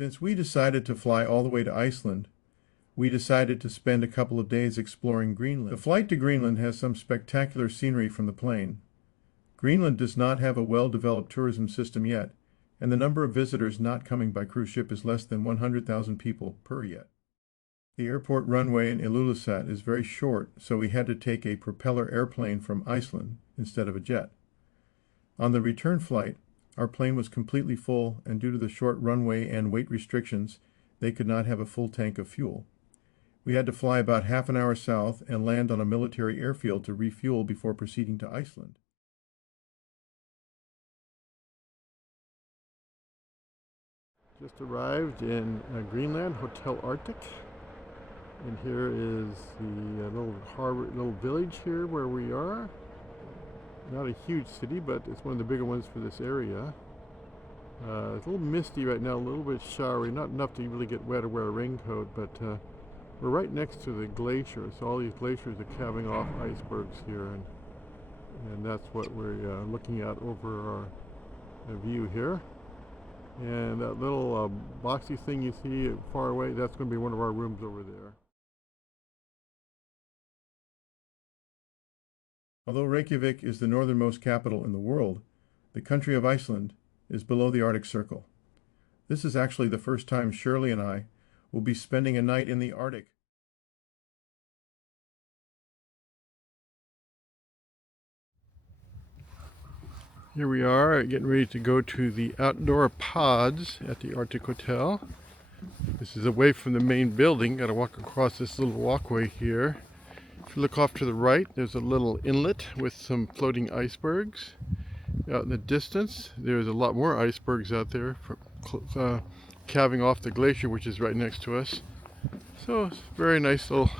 Since we decided to fly all the way to Iceland, we decided to spend a couple of days exploring Greenland. The flight to Greenland has some spectacular scenery from the plane. Greenland does not have a well-developed tourism system yet, and the number of visitors not coming by cruise ship is less than 100,000 people per yet. The airport runway in Illulissat is very short, so we had to take a propeller airplane from Iceland instead of a jet. On the return flight, our plane was completely full, and due to the short runway and weight restrictions, they could not have a full tank of fuel. We had to fly about half an hour south and land on a military airfield to refuel before proceeding to Iceland. Just arrived in Greenland, Hotel Arctic. And here is the little harbor, little village here where we are. Not a huge city, but it's one of the bigger ones for this area. It's a little misty right now, a little bit showery, not enough to really get wet or wear a raincoat, but we're right next to the glacier, so all these glaciers are calving off icebergs here, and that's what we're looking at over our view here. And that little boxy thing you see far away, that's going to be one of our rooms over there. Although Reykjavik is the northernmost capital in the world, the country of Iceland is below the Arctic Circle. This is actually the first time Shirley and I will be spending a night in the Arctic. Here we are getting ready to go to the outdoor pods at the Arctic Hotel. This is away from the main building. Got to walk across this little walkway here. If you look off to the right, there's a little inlet with some floating icebergs. Out in the distance, there's a lot more icebergs out there calving off the glacier, which is right next to us. So it's a very nice little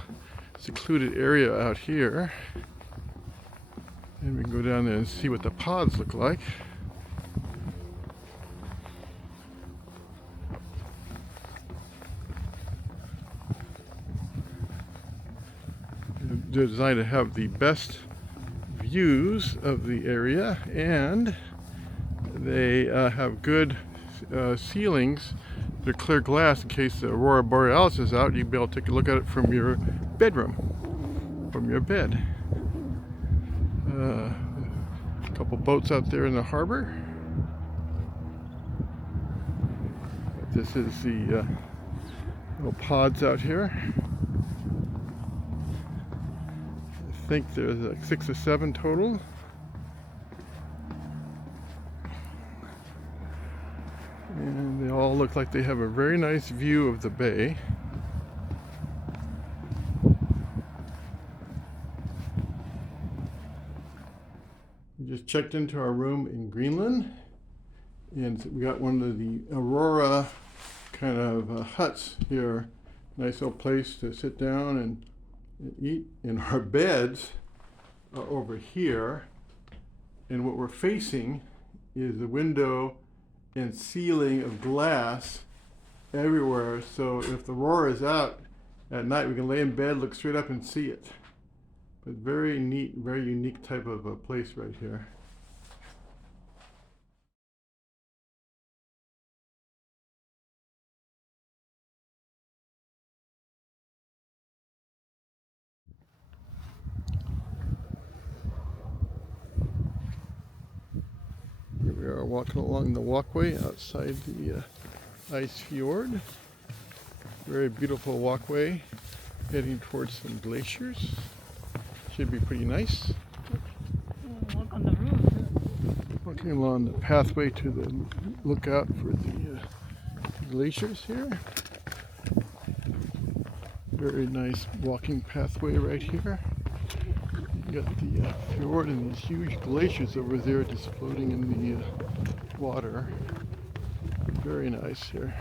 secluded area out here. And we can go down there and see what the pods look like. They're designed to have the best views of the area, and they have good ceilings. They're clear glass in case the Aurora Borealis is out. You'll be able to take a look at it from your bedroom, from your bed. A couple boats out there in the harbor. This is the little pods out here. I think there's like 6 or 7 total. And they all look like they have a very nice view of the bay. We just checked into our room in Greenland, and we got one of the Aurora kind of huts here. Nice little place to sit down and eat. And our beds are over here, and what we're facing is the window and ceiling of glass everywhere, so if the Aurora is out at night, we can lay in bed, look straight up and see it. But very neat, very unique type of a place right here. Here we are walking along the walkway outside the ice fjord. Very beautiful walkway heading towards some glaciers. Should be pretty nice. Walk on the roof. Walking along the pathway to the lookout for the glaciers here. Very nice walking pathway right here. You got the fjord and these huge glaciers over there just floating in the water. Very nice here.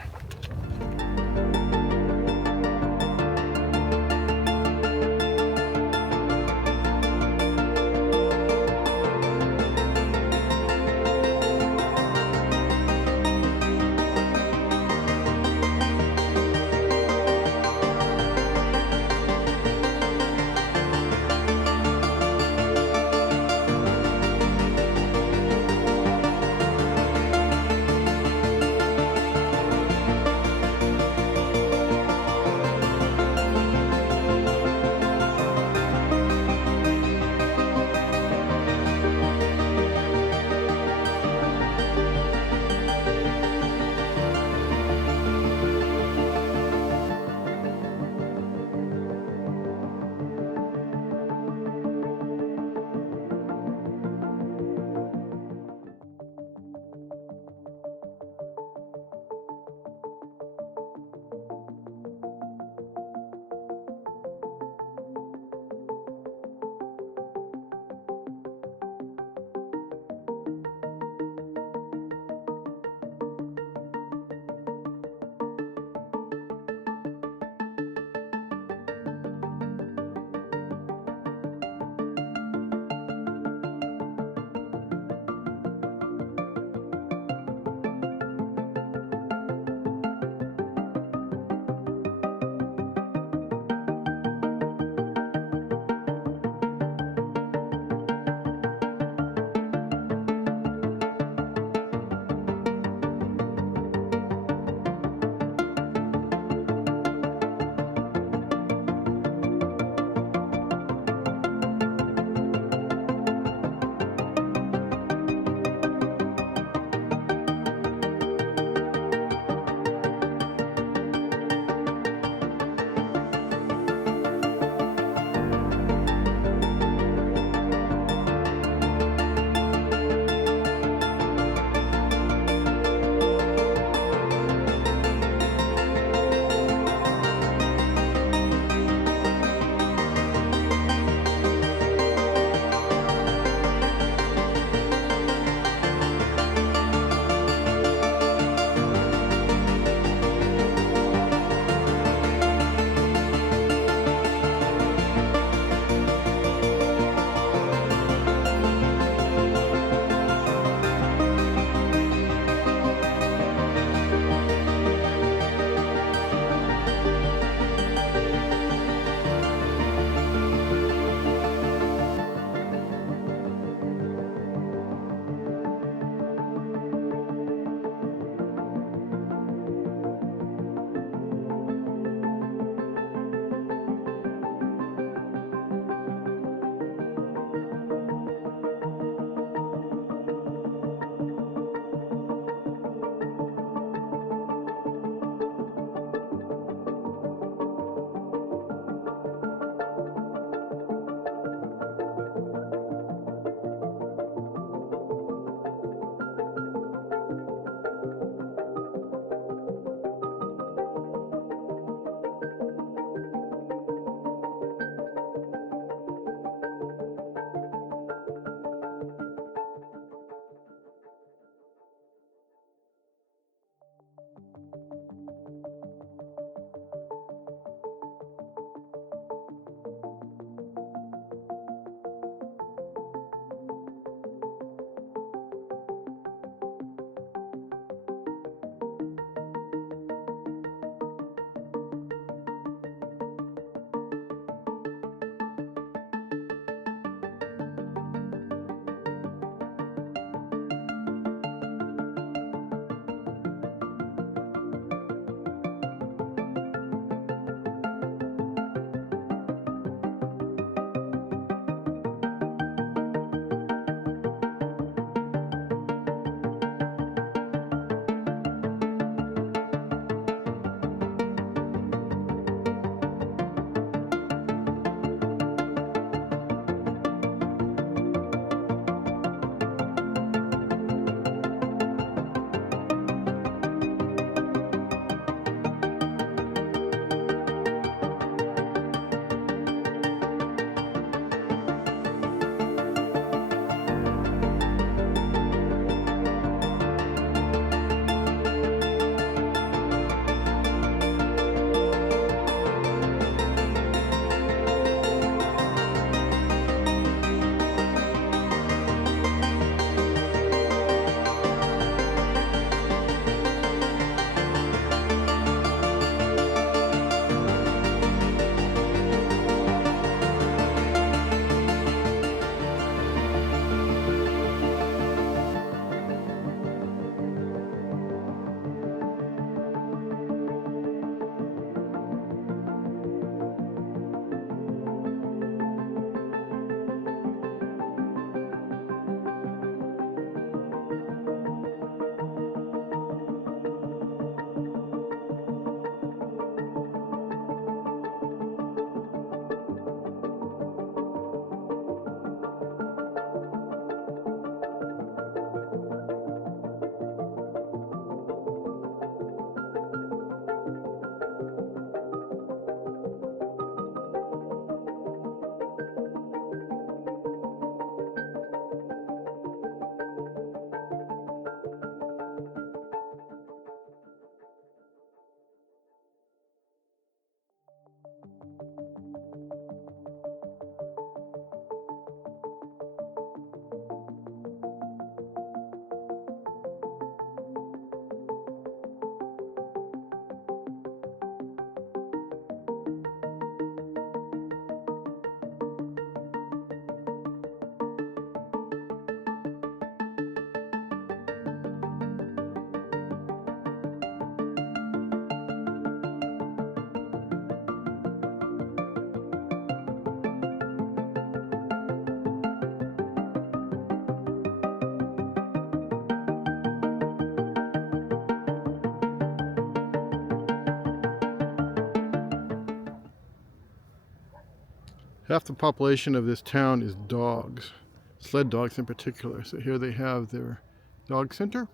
Half the population of this town is dogs, sled dogs in particular. So here they have their dog center,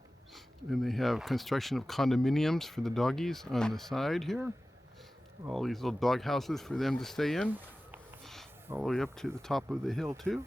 and they have construction of condominiums for the doggies on the side here. All these little dog houses for them to stay in, all the way up to the top of the hill too.